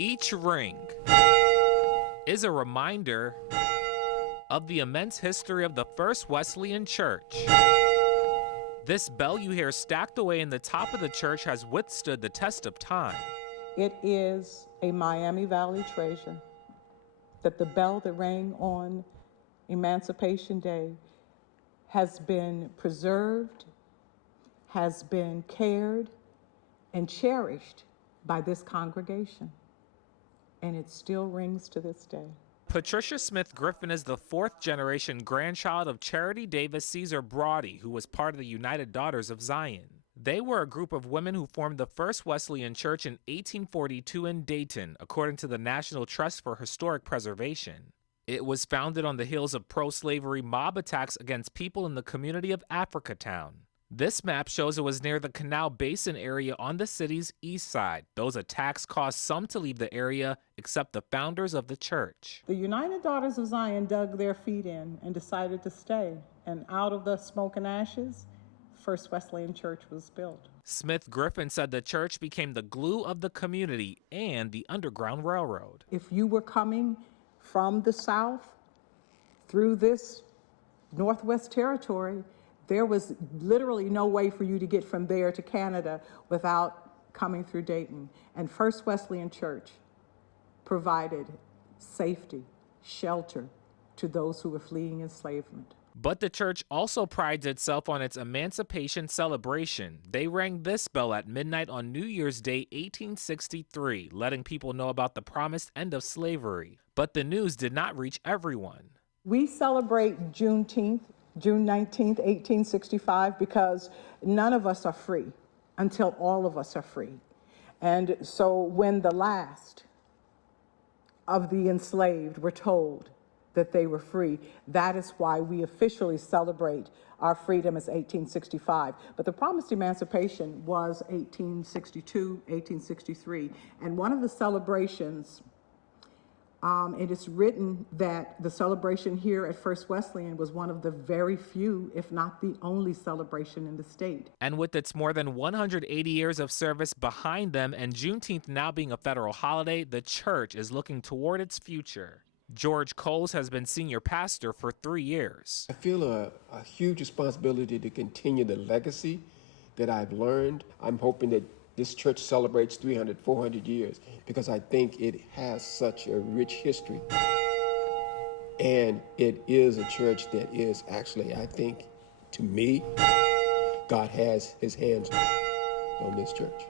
Each ring is a reminder of the immense history of the First Wesleyan Church. This bell you hear stacked away in the top of the church has withstood the test of time. It is a Miami Valley treasure that the bell that rang on Emancipation Day has been preserved, has been cared, and cherished by this congregation. And it still rings to this day. Patricia Smith Griffin is the fourth-generation grandchild of Charity Davis Caesar Brodie, who was part of the United Daughters of Zion. They were a group of women who formed the First Wesleyan Church in 1842 in Dayton, according to the National Trust for Historic Preservation. It was founded on the heels of pro-slavery mob attacks against people in the community of Africatown. This map shows it was near the Canal Basin area on the city's east side. Those attacks caused some to leave the area, except the founders of the church. The United Daughters of Zion dug their feet in and decided to stay. And out of the smoke and ashes, First Wesleyan Church was built. Smith Griffin said the church became the glue of the community and the Underground Railroad. If you were coming from the South through this Northwest Territory, there was literally no way for you to get from there to Canada without coming through Dayton. And First Wesleyan Church provided safety, shelter to those who were fleeing enslavement. But the church also prides itself on its emancipation celebration. They rang this bell at midnight on New Year's Day, 1863, letting people know about the promised end of slavery. But the news did not reach everyone. We celebrate Juneteenth, June 19th, 1865, because none of us are free until all of us are free. And so when the last of the enslaved were told that they were free, that is why we officially celebrate our freedom as 1865. But the promised emancipation was 1862, 1863. And one of the celebrations, it is written that the celebration here at First Wesleyan was one of the very few, if not the only celebration in the state. And with its more than 180 years of service behind them and Juneteenth now being a federal holiday, the church is looking toward its future. George Coles has been senior pastor for 3 years. I feel a huge responsibility to continue the legacy that I've learned. I'm hoping that this church celebrates 300, 400 years because I think it has such a rich history. And it is a church that is actually, I think, to me, God has his hands on this church.